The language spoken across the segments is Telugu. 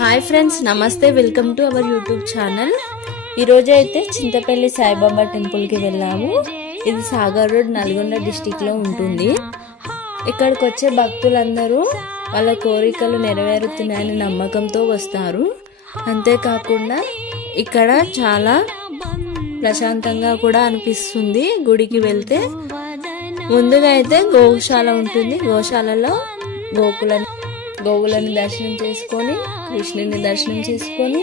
హాయ్ ఫ్రెండ్స్, నమస్తే. Welcome to our YouTube channel. ఈరోజు అయితే చింతపల్లి సాయిబాబా టెంపుల్కి వెళ్ళాము. ఇది సాగర్ రోడ్, నల్గొండ డిస్టిక్లో ఉంటుంది. ఇక్కడికి వచ్చే భక్తులందరూ వాళ్ళ కోరికలు నెరవేరుతున్నాయని నమ్మకంతో వస్తారు. అంతేకాకుండా ఇక్కడ చాలా ప్రశాంతంగా కూడా అనిపిస్తుంది. గుడికి వెళ్తే ముందుగా అయితే గోశాల ఉంటుంది. గోశాలలో గోవులను దర్శనం చేసుకొని, కృష్ణుని దర్శనం చేసుకొని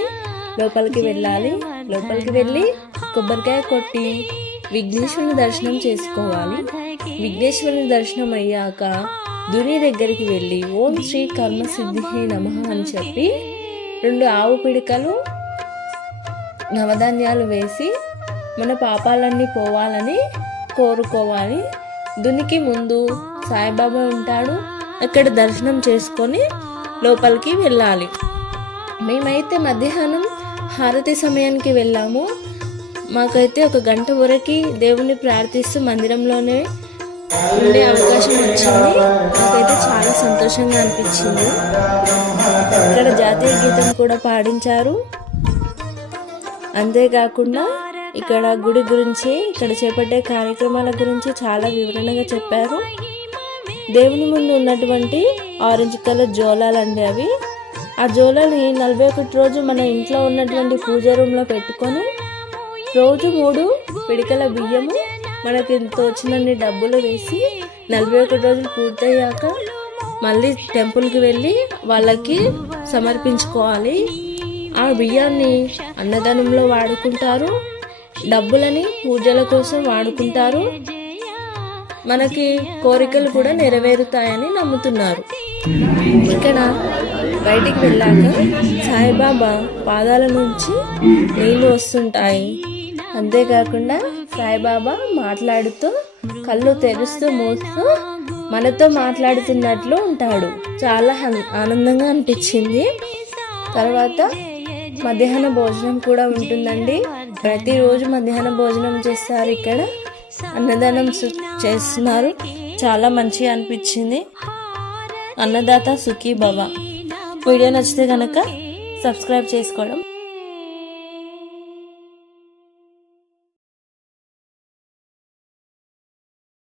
లోపలికి వెళ్ళాలి. లోపలికి వెళ్ళి కొబ్బరికాయ కొట్టి విఘ్నేశ్వరుని దర్శనం చేసుకోవాలి. విఘ్నేశ్వరుని దర్శనం అయ్యాక దుని దగ్గరికి వెళ్ళి ఓం శ్రీ కర్మసిద్ధిహే నమః అని చెప్పి 2 ఆవు పిడికలు నవధాన్యాలు వేసి మన పాపాలన్నీ పోవాలని కోరుకోవాలి. దునికి ముందు సాయిబాబా ఉంటాడు. అక్కడ దర్శనం చేసుకొని లోపలికి వెళ్ళాలి. మేమైతే మధ్యాహ్నం హారతి సమయానికి వెళ్ళాము. మాకైతే 1 గంట వరకు దేవుణ్ణి ప్రార్థిస్తూ మందిరంలోనే ఉండే అవకాశం వచ్చింది. నాకైతే చాలా సంతోషంగా అనిపించింది. ఇక్కడ జాతీయ గీతం కూడా పాడించారు. అంతేకాకుండా ఇక్కడ గుడి గురించి, ఇక్కడ చేపట్టే కార్యక్రమాల గురించి చాలా వివరణగా చెప్పారు. దేవుని ముందు ఉన్నటువంటి ఆరెంజ్ కలర్ జోలాలండి అవి. ఆ జోలాని 41 రోజు మన ఇంట్లో ఉన్నటువంటి పూజ రూమ్లో పెట్టుకొని రోజు 3 పిడికల బియ్యము మనకి తోచినన్ని డబ్బులు వేసి 41 రోజులు పూర్తయ్యాక మళ్ళీ టెంపుల్కి వెళ్ళి వాళ్ళకి సమర్పించుకోవాలి. ఆ బియ్యాన్ని అన్నదానంలో వాడుకుంటారు, డబ్బులని పూజల కోసం వాడుకుంటారు. మనకి కోరికలు కూడా నెరవేరుతాయని నమ్ముతున్నారు. ఇక్కడ బయటికి వెళ్ళాక సాయిబాబా పాదాల నుంచి నీళ్లు వస్తుంటాయి. అంతేకాకుండా సాయిబాబా మాట్లాడుతూ కళ్ళు తెరుస్తూ మూస్తూ మనతో మాట్లాడుతున్నట్లు ఉంటాడు. చాలా ఆనందంగా అనిపించింది. తర్వాత మధ్యాహ్న భోజనం కూడా ఉంటుందండి. ప్రతిరోజు మధ్యాహ్న భోజనం చేస్తారు. ఇక్కడ అన్నదానం చేస్తున్నారు. చాలా మంచిగా అనిపించింది. అన్నదాత సుఖీ భవ. వీడియో నచ్చితే కనుక సబ్స్క్రైబ్ చేసుకోవడం